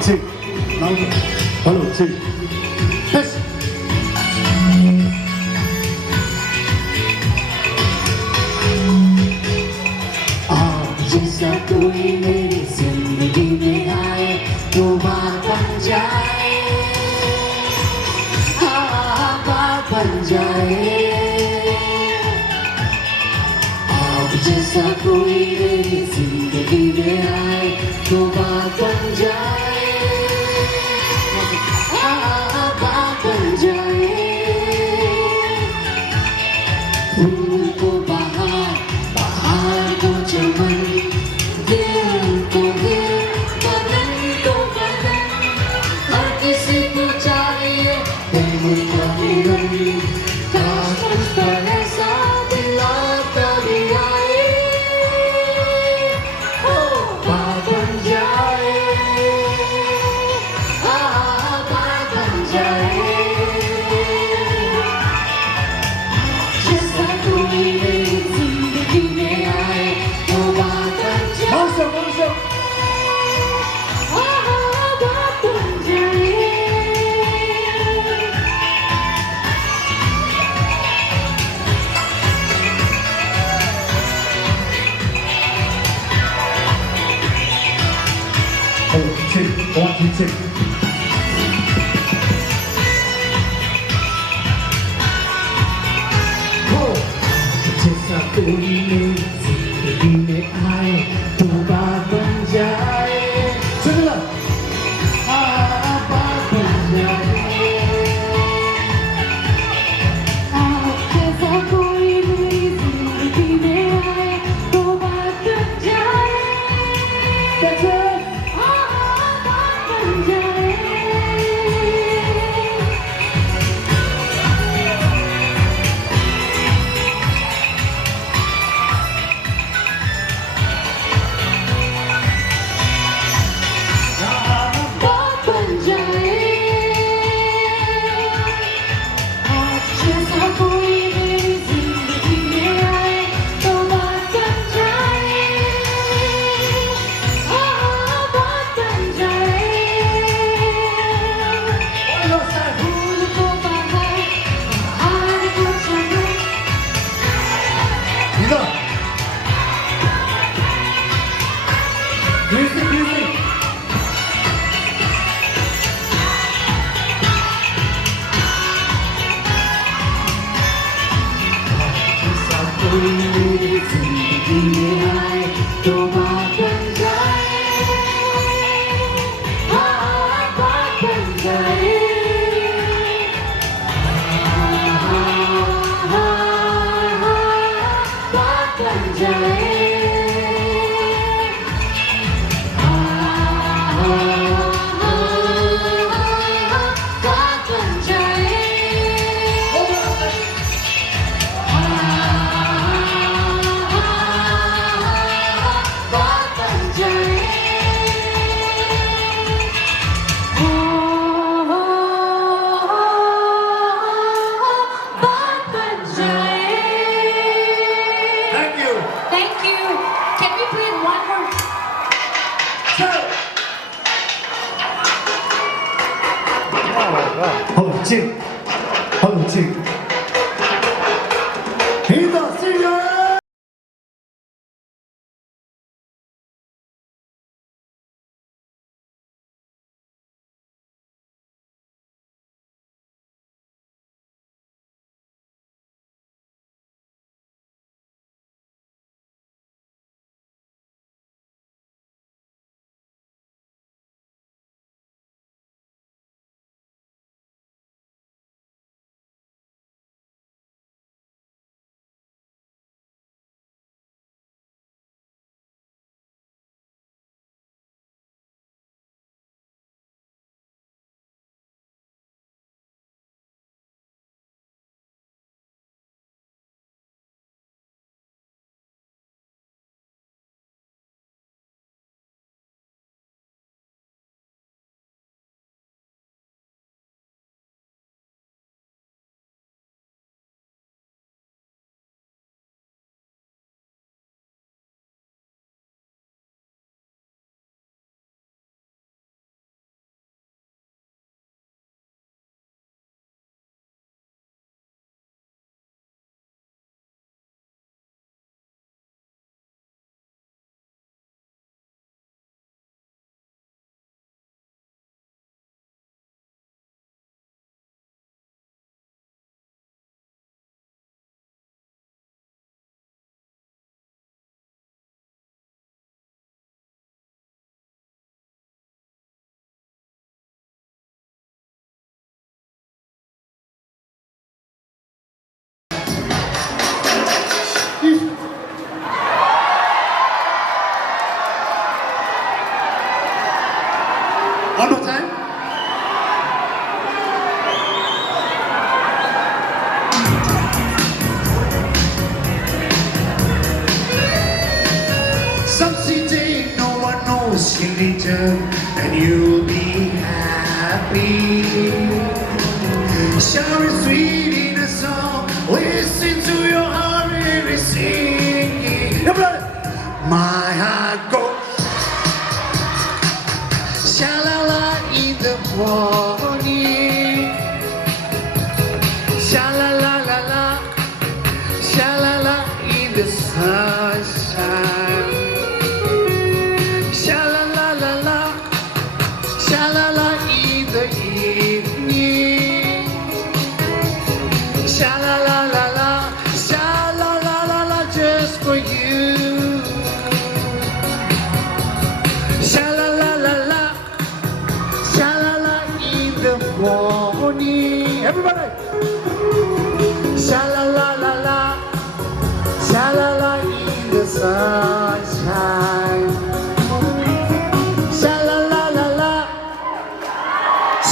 check. Now, hello, check. Yes. जैसा कोई मेरी जिंदगी में आए तो बात बन जाए, बात बन जाए। आप जैसा कोई मेरी जिंदगी में आए तो बात बन जाए, बात बन जाए। फूल को बहार, बहार को चमन, दिल को दिल, बदन को बदन, हर किसी को चाहिए प्रेम का मिलन। काश मुझ पर ऐसा दिल कभी आए, ओ बात बन जाए, बात बन जाए। जैसा कोई मेरी जिंदगी में आए तो बात बन जाए, Namsa. बात बन जाए। Hello, check. 1, 2, check. जैसा कोई मेरी जिंदगी में आए तो बात बन जाए, Check. बात बन जाए। जैसा कोई मेरी जिंदगी में आए तो बात बन जाए, That's it. बात बन जाए। बात बन जाए। जैसा कोई मेरी जिंदगी में आए तो बात बन जाए, बात बन जाए। फूल को बहार, बहार को चमन, Nina. Music. जैसा कोई मेरी जिंदगी में आए तो बात बन जाए, बात बन जाए। बात बन जाए, बात बन जाए। बात बन जाए। बात बन जाए। Thank you. Thank you. Can we play one more? Hello, check. Hello, check. later and you'll be happy. Shower sweet in a song, listen to your heart every singing. My heart goes sha-la-la in the morning, sha-la-la-la-la, sha-la-la in the sunshine, sha-la-la-la-la, sha-la-la in the evening, sha-la-la-la-la, sha-la-la-la-la just for you. Sha-la-la-la-la, sha-la-la in the morning. Everybody! Sha-la-la-la-la, sha-la-la in the sunshine. Sha-la-la-la-la,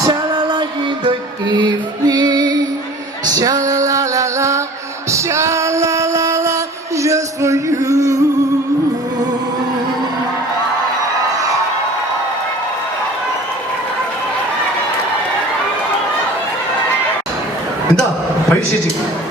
sha-la-la in the evening. Sha-la-la-la-la, sha-la-la-la just for you. 된다. 벌시지. 된다.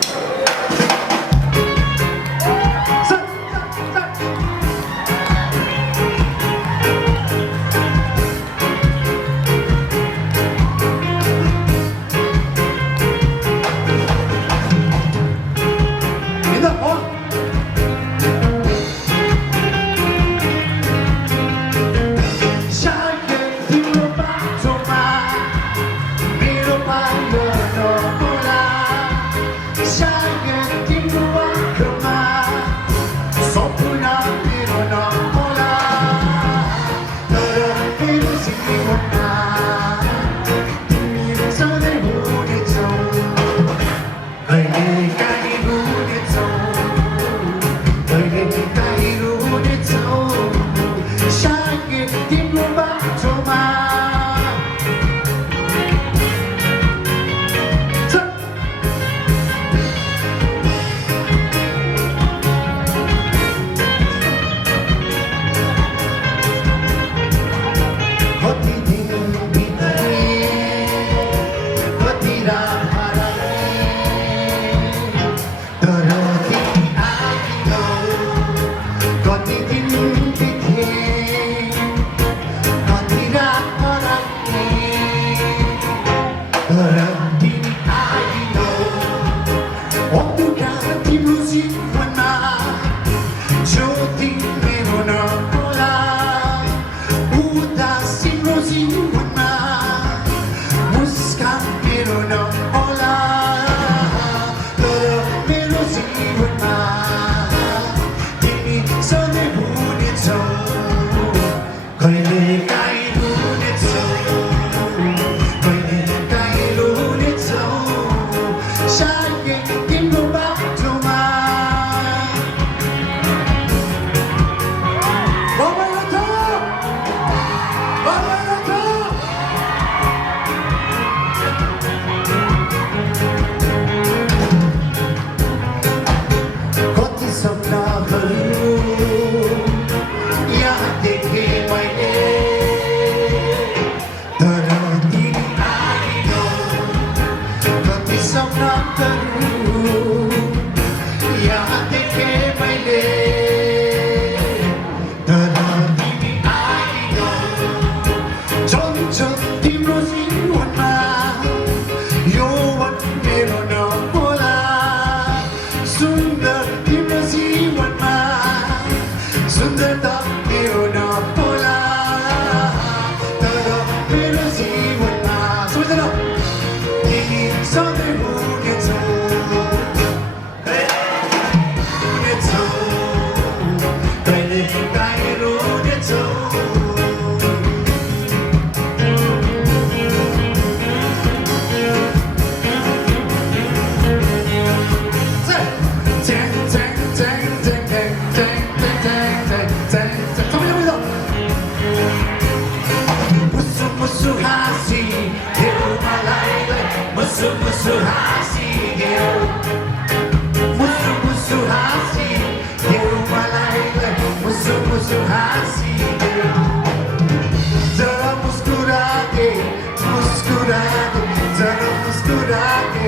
muscurado, ya no muscurado,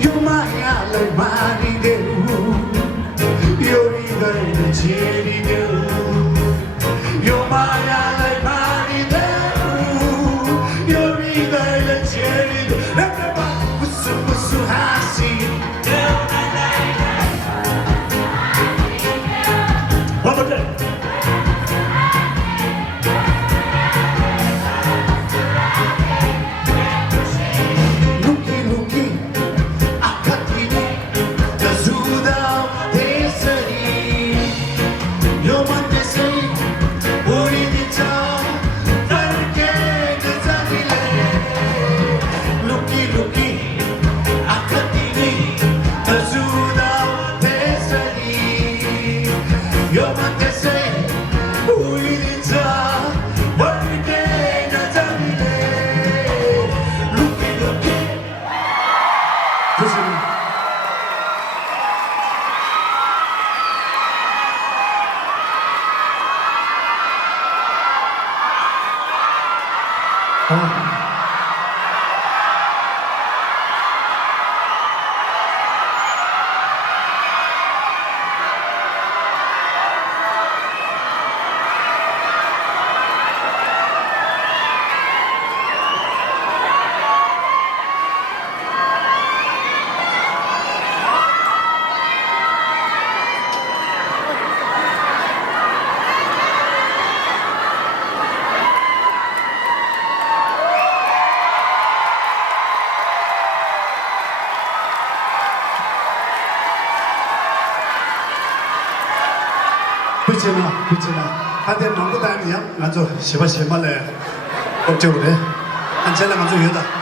yo maya la mani de yo vida en cheri de yo maya la mani de yo vida en cheri de musu musu hasi one more time. 그렇잖아. 한테 망고 다니야. 맞아. 시바 시바 래. 걱정을 해. 한 젤라 맞아 여다.